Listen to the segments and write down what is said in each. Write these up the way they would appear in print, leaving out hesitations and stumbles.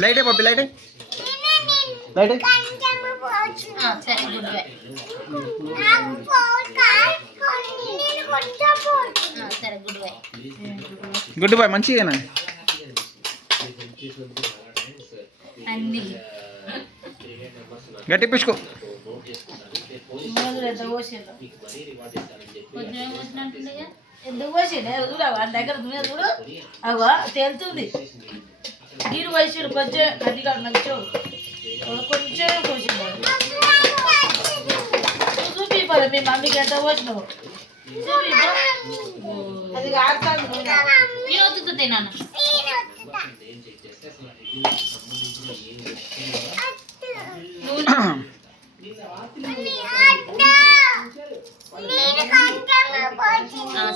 లైటే పప్పి లైటే లైటే good bye మంచిగా గట్టి పిచ్చుకో ఎందుకు పోసిండే దగ్గర చూడు అవా తేలుతుంది నీరు పోసిండు కొంచెం గట్టిగా మంచో కొంచెం పోసిండు చూపిపోలే మీ మమ్మీకి ఎంత పోసినావు అది ఆడుతాను నేను వద్దుతుంది నాన్న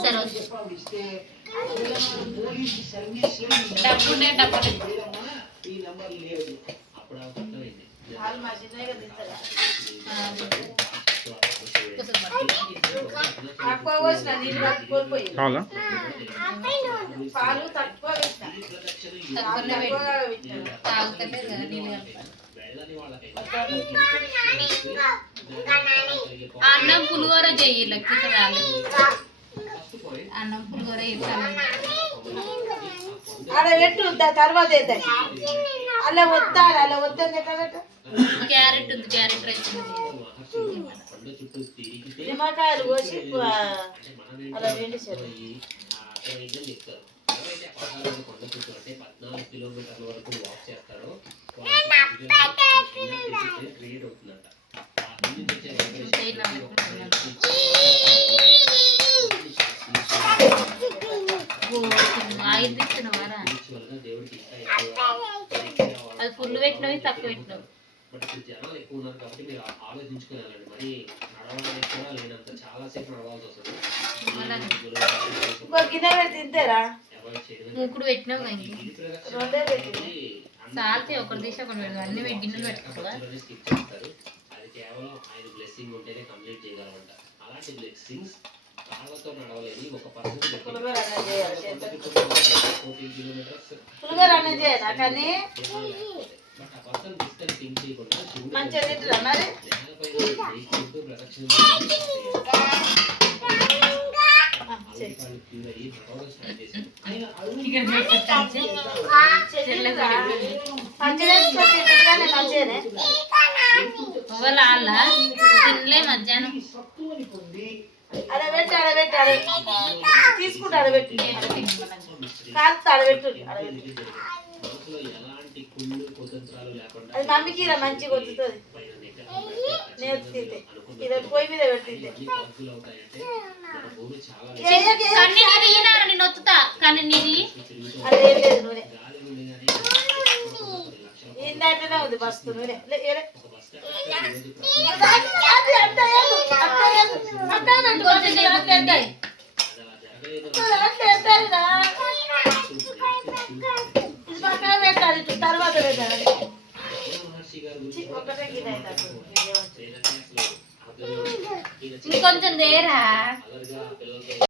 సరే డబ్బు పాలు తక్కువ అన్నం పులిహోర చెయ్యి లెక్క అన్నం పులిహోర అలా పెట్టు తర్వాత అలా వద్దాలి అలా వద్దని క్యారెట్ ఉంది క్యారెట్ రైస్ నిమ్మకాయలు కోసి అలా వేడి ఐదు ఇస్తున్నావారా అది ఫుల్ పెట్టినవి తక్కువ పెట్టినావు బట్ జనాలు ఎక్కువ ఉన్నారు కాబట్టి మీరు ఆలోచించుకుని వెళ్ళండి మరి నడవడానికి కూడా లేనంత చాలా సేపు నడవాల్సి వస్తుంది మూకుడు పెట్టినావు సాల్తే ఒకటి తీసి ఒకటి పెడతాం అన్ని గిన్నెలు పెట్టుకోవా అది కేవలం 5 బ్లెస్సింగ్ ఉంటేనే కంప్లీట్ చేయగలమంట అలాంటి బ్లెస్సింగ్స్ కాళ్ళతో నడవలేని ఒక పర్సన్ బట్ ఆ పర్సన్ డిస్టెన్స్ థింక్ చేయకుండా తినలే మధ్యాహ్నం అడబెట్టాలి తీసుకుంటా అడబెట్టి కాదు అడబెట్టు అది మమ్మీకి ఇలా మంచిగా వస్తుంది నేర్చుకుంటే ఇలా పొయ్యి మీద పెట్టింది నేను వత్తుతా కానీ నీది అది ఏం లేదు నూనె ఇందాకనే ఉంది బస్తు నూనె పెట్టాలి తర్వాత పెట్టాలి ఇంకొంచెం దేరా